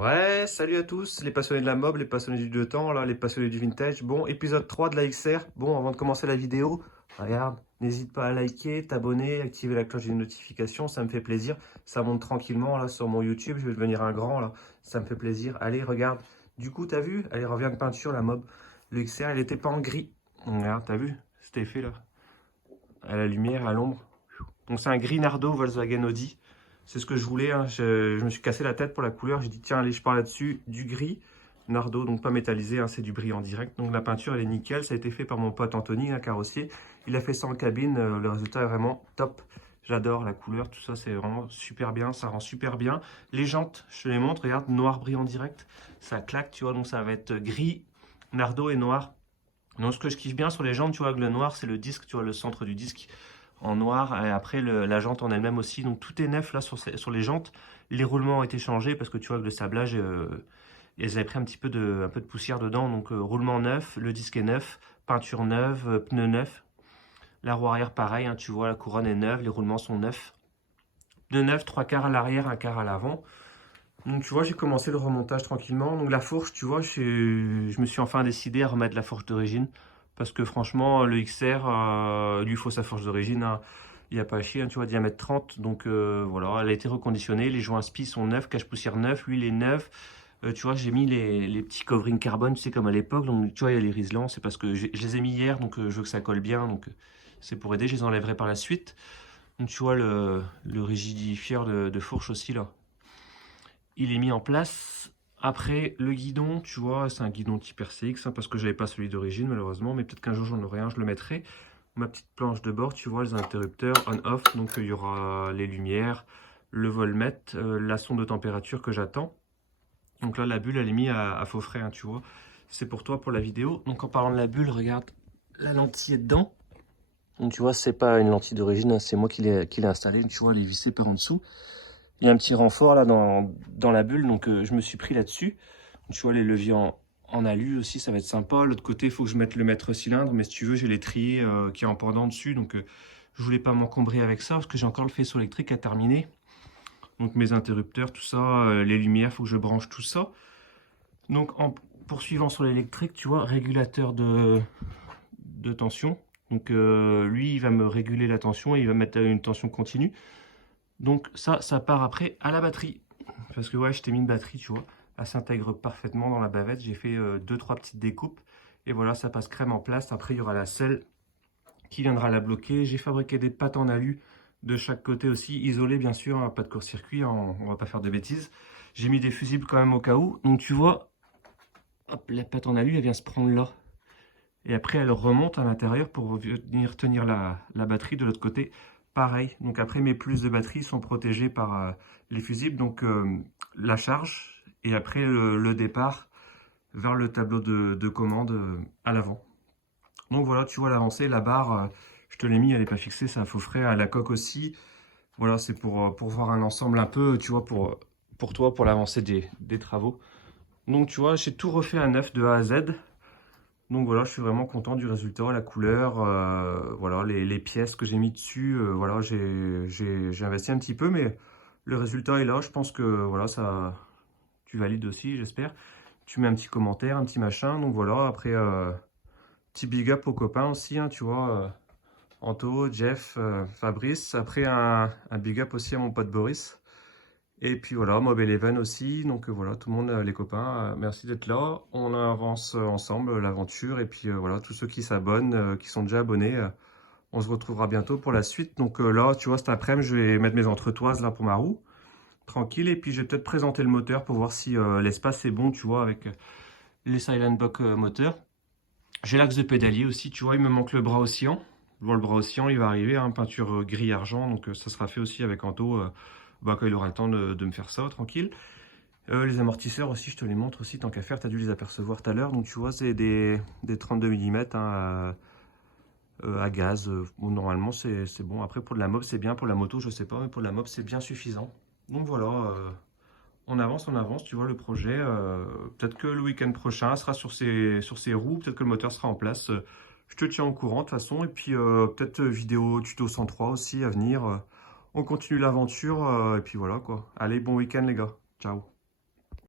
Ouais, salut à tous, les passionnés de la mob, les passionnés du deux temps, là, les passionnés du vintage. Bon, épisode 3 de la XR. Bon, avant de commencer la vidéo, regarde, n'hésite pas à liker, t'abonner, activer la cloche des notifications, ça me fait plaisir. Ça monte tranquillement là sur mon YouTube, je vais devenir un grand là, ça me fait plaisir. Allez, regarde. Du coup, t'as vu? Allez, reviens de peinture, la mob. Le XR, elle était pas en gris. Regarde, t'as vu cet effet là? À la lumière, à l'ombre. Donc c'est un gris Nardo Volkswagen Audi. C'est ce que je voulais, hein. Je me suis cassé la tête pour la couleur. J'ai dit, tiens, allez, je pars là-dessus. Du gris, Nardo, donc pas métallisé, hein, c'est du brillant direct. Donc la peinture, elle est nickel. Ça a été fait par mon pote Anthony, un carrossier. Il a fait ça en cabine. Le résultat est vraiment top. J'adore la couleur, tout ça, c'est vraiment super bien. Ça rend super bien. Les jantes, je te les montre. Regarde, noir brillant direct. Ça claque, tu vois. Donc ça va être gris, Nardo et noir. Donc ce que je kiffe bien sur les jantes, tu vois, que le noir, c'est le disque, tu vois, le centre du disque en noir, et après la jante en elle-même aussi. Donc tout est neuf là sur les jantes. Les roulements ont été changés parce que tu vois que le sablage, ils avaient pris un peu de poussière dedans. Donc roulement neuf, le disque est neuf, peinture neuve, pneus neufs. La roue arrière pareil, hein, tu vois la couronne est neuve, les roulements sont neufs. Pneus neufs, trois quarts à l'arrière, un quart à l'avant. Donc tu vois, j'ai commencé le remontage tranquillement. Donc la fourche, tu vois, je me suis enfin décidé à remettre la fourche d'origine. Parce que franchement, le XR, lui, il faut sa fourche d'origine, hein. Il n'y a pas à chier, hein, tu vois, diamètre 30. Donc voilà, elle a été reconditionnée. Les joints spi sont neufs, cache-poussière neuf, l'huile est neuve. Tu vois, j'ai mis les petits coverings carbone, tu sais, comme à l'époque. Donc tu vois, il y a les riselants. C'est parce que je les ai mis hier, donc je veux que ça colle bien. Donc c'est pour aider. Je les enlèverai par la suite. Donc tu vois, le rigidifieur de fourche aussi, là. Il est mis en place. Après, le guidon, tu vois, c'est un guidon type RCX, hein, parce que j'avais pas celui d'origine, malheureusement, mais peut-être qu'un jour j'en aurai un, je le mettrai. Ma petite planche de bord, tu vois, les interrupteurs on-off, donc il y aura les lumières, le voltmètre, la sonde de température que j'attends. Donc là, la bulle, elle est mise à faux frais, hein, tu vois. C'est pour toi, pour la vidéo. Donc en parlant de la bulle, regarde, la lentille est dedans. Donc tu vois, c'est pas une lentille d'origine, hein, c'est moi qui l'ai installée, tu vois, elle est vissée par en dessous. Il y a un petit renfort là dans la bulle, donc je me suis pris là-dessus. Tu vois les leviers en alu aussi, ça va être sympa. L'autre côté, il faut que je mette le mètre cylindre, mais si tu veux, j'ai l'étrier qui est en pendant dessus, donc je voulais pas m'encombrer avec ça, parce que j'ai encore le faisceau électrique à terminer. Donc mes interrupteurs, tout ça, les lumières, il faut que je branche tout ça. Donc en poursuivant sur l'électrique, tu vois, régulateur de tension. Donc lui, il va me réguler la tension et il va mettre une tension continue. Donc ça part après à la batterie. Parce que ouais, je t'ai mis une batterie, tu vois. Elle s'intègre parfaitement dans la bavette. J'ai fait 2-3 petites découpes. Et voilà, ça passe crème en place. Après, il y aura la selle qui viendra la bloquer. J'ai fabriqué des pattes en alu de chaque côté aussi. Isolées, bien sûr, hein, pas de court-circuit. Hein, on va pas faire de bêtises. J'ai mis des fusibles quand même au cas où. Donc tu vois, hop, la patte en alu, elle vient se prendre là. Et après, elle remonte à l'intérieur pour venir tenir la batterie de l'autre côté. Pareil, donc après mes plus de batterie sont protégés par les fusibles, donc la charge et après le départ vers le tableau de commande à l'avant. Donc voilà, tu vois l'avancée, la barre, je te l'ai mis, elle n'est pas fixée, c'est un faux frais, à la coque aussi. Voilà, c'est pour voir un ensemble un peu, tu vois, pour toi, pour l'avancée des travaux. Donc tu vois, j'ai tout refait à neuf de A à Z. Donc voilà, je suis vraiment content du résultat, la couleur, voilà, les pièces que j'ai mis dessus, voilà, j'ai investi un petit peu, mais le résultat est là. Je pense que voilà, ça, tu valides aussi, j'espère. Tu mets un petit commentaire, un petit machin, donc voilà. Après, petit big up aux copains aussi, hein, tu vois, Anto, Jeff, Fabrice. Après, un big up aussi à mon pote Boris. Et puis voilà, Mob Eleven aussi. Donc voilà, tout le monde, les copains, merci d'être là. On avance ensemble l'aventure. Et puis voilà, tous ceux qui s'abonnent, qui sont déjà abonnés, on se retrouvera bientôt pour la suite. Donc là, tu vois, cet après-midi, je vais mettre mes entretoises là pour ma roue. Tranquille. Et puis je vais peut-être présenter le moteur pour voir si l'espace est bon, tu vois, avec les Silent Box moteurs. J'ai l'axe de pédalier aussi, tu vois, il me manque le bras oscillant. Bon, le bras oscillant, il va arriver, hein, peinture gris-argent. Donc ça sera fait aussi avec Anto. Bah, quand il aura le temps de me faire ça, tranquille. Les amortisseurs aussi, je te les montre aussi, tant qu'à faire, tu as dû les apercevoir tout à l'heure. Donc tu vois, c'est des 32 mm hein, à gaz. Bon, normalement, c'est bon. Après, pour de la mob, c'est bien. Pour la moto, je sais pas, mais pour la mob, c'est bien suffisant. Donc voilà, on avance, tu vois, le projet. Peut-être que le week-end prochain sera sur ses roues, peut-être que le moteur sera en place. Je te tiens au courant de toute façon. Et puis peut-être vidéo tuto 103 aussi à venir. On continue l'aventure. Et puis voilà quoi. Allez, bon week-end les gars. Ciao.